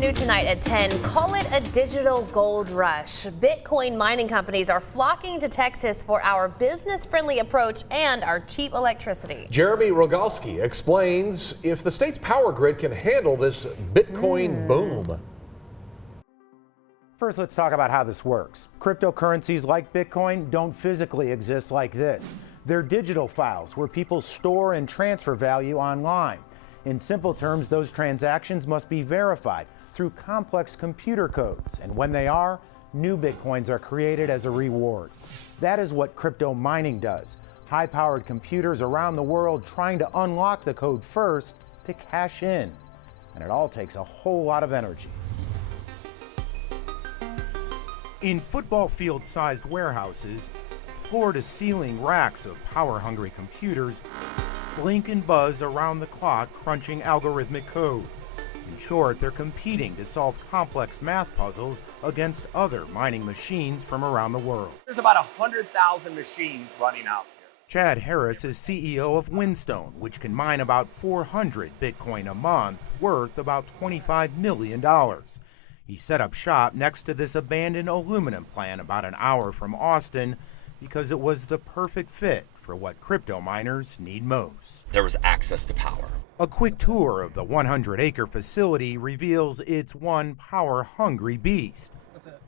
new tonight at 10. Call it a digital gold rush. Bitcoin mining companies are flocking to Texas for our business-friendly approach and our cheap electricity. Jeremy Rogalski explains if the state's power grid can handle this Bitcoin boom. First, let's talk about how this works. Cryptocurrencies like Bitcoin don't physically exist like this. They're digital files where people store and transfer value online. In simple terms, those transactions must be verified through complex computer codes. And when they are, new Bitcoins are created as a reward. That is what crypto mining does. High-powered computers around the world trying to unlock the code first to cash in. And it all takes a whole lot of energy. In football field-sized warehouses, floor-to-ceiling racks of power-hungry computers blink and buzz around the clock crunching algorithmic code. In short, they're competing to solve complex math puzzles against other mining machines from around the world. There's about 100,000 machines running out here. Chad Harris is CEO of Whinstone, which can mine about 400 Bitcoin a month, worth about $25 million. He set up shop next to this abandoned aluminum plant about an hour from Austin because it was the perfect fit for what crypto miners need most. There was access to power. A quick tour of the 100-acre facility reveals it's one power-hungry beast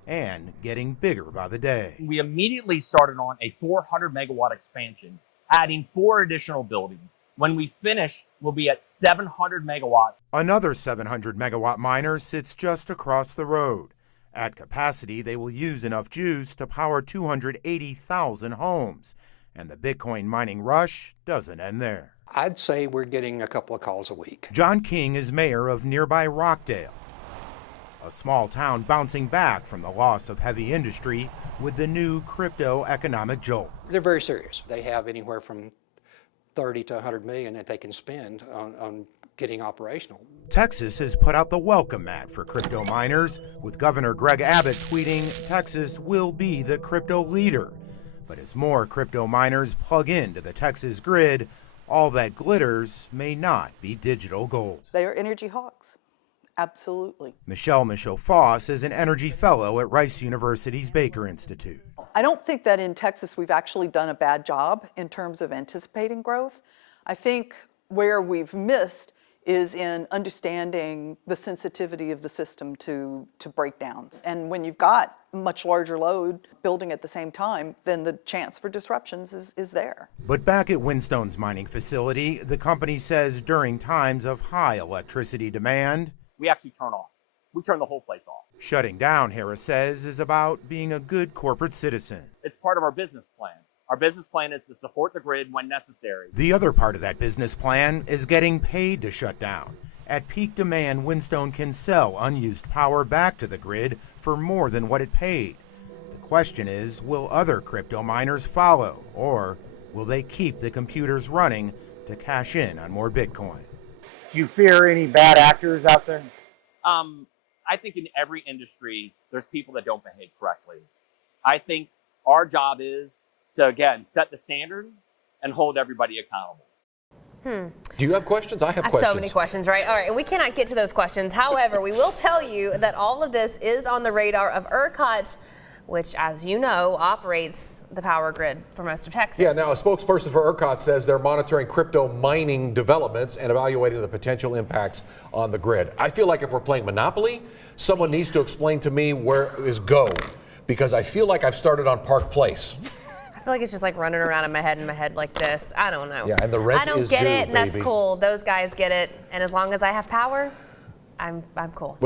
and getting bigger by the day. We immediately started on a 400 megawatt expansion, adding 4 additional buildings. When we finish, we'll be at 700 megawatts. Another 700 megawatt miner sits just across the road. At capacity, they will use enough juice to power 280,000 homes. And the Bitcoin mining rush doesn't end there. I'd say we're getting a couple of calls a week. John King is mayor of nearby Rockdale, a small town bouncing back from the loss of heavy industry with the new crypto economic jolt. They're very serious. They have anywhere from 30 to 100 million that they can spend on getting operational. Texas has put out the welcome mat for crypto miners, with Governor Greg Abbott tweeting, "Texas will be the crypto leader." But as more crypto miners plug into the Texas grid, all that glitters may not be digital gold. They are energy hawks. Absolutely. Michelle Foss is an energy fellow at Rice University's Baker Institute. I don't think that in Texas we've actually done a bad job in terms of anticipating growth. I think where we've missed is in understanding the sensitivity of the system to breakdowns. And when you've got a much larger load building at the same time, then the chance for disruptions is there. But back at Whinstone's mining facility, the company says during times of high electricity demand, We actually turn off. We turn the whole place off. shutting down, Harris says, is about being a good corporate citizen. It's part of our business plan. Our business plan is to support the grid when necessary. The other part of that business plan is getting paid to shut down. At peak demand, Whinstone can sell unused power back to the grid for more than what it paid. The question is, will other crypto miners follow, or will they keep the computers running to cash in on more Bitcoin? Do you fear any bad actors out there? I think in every industry, there's people that don't behave correctly. I think our job is to, again, set the standard and hold everybody accountable. Do you have questions? I have questions. So many questions, right? All right, and we cannot get to those questions. However, we will tell you that all of this is on the radar of ERCOT, which, as you know, operates the power grid for most of Texas. Yeah, now a spokesperson for ERCOT says they're monitoring crypto mining developments and evaluating the potential impacts on the grid. I feel like if we're playing Monopoly, someone needs to explain to me where is go, because I feel like I've started on Park Place. I feel like it's just like running around in my head like this. I don't know. Yeah, and the rent I don't is get due, it, and that's baby. cool. Those guys get it, and as long as I have power, I'm cool.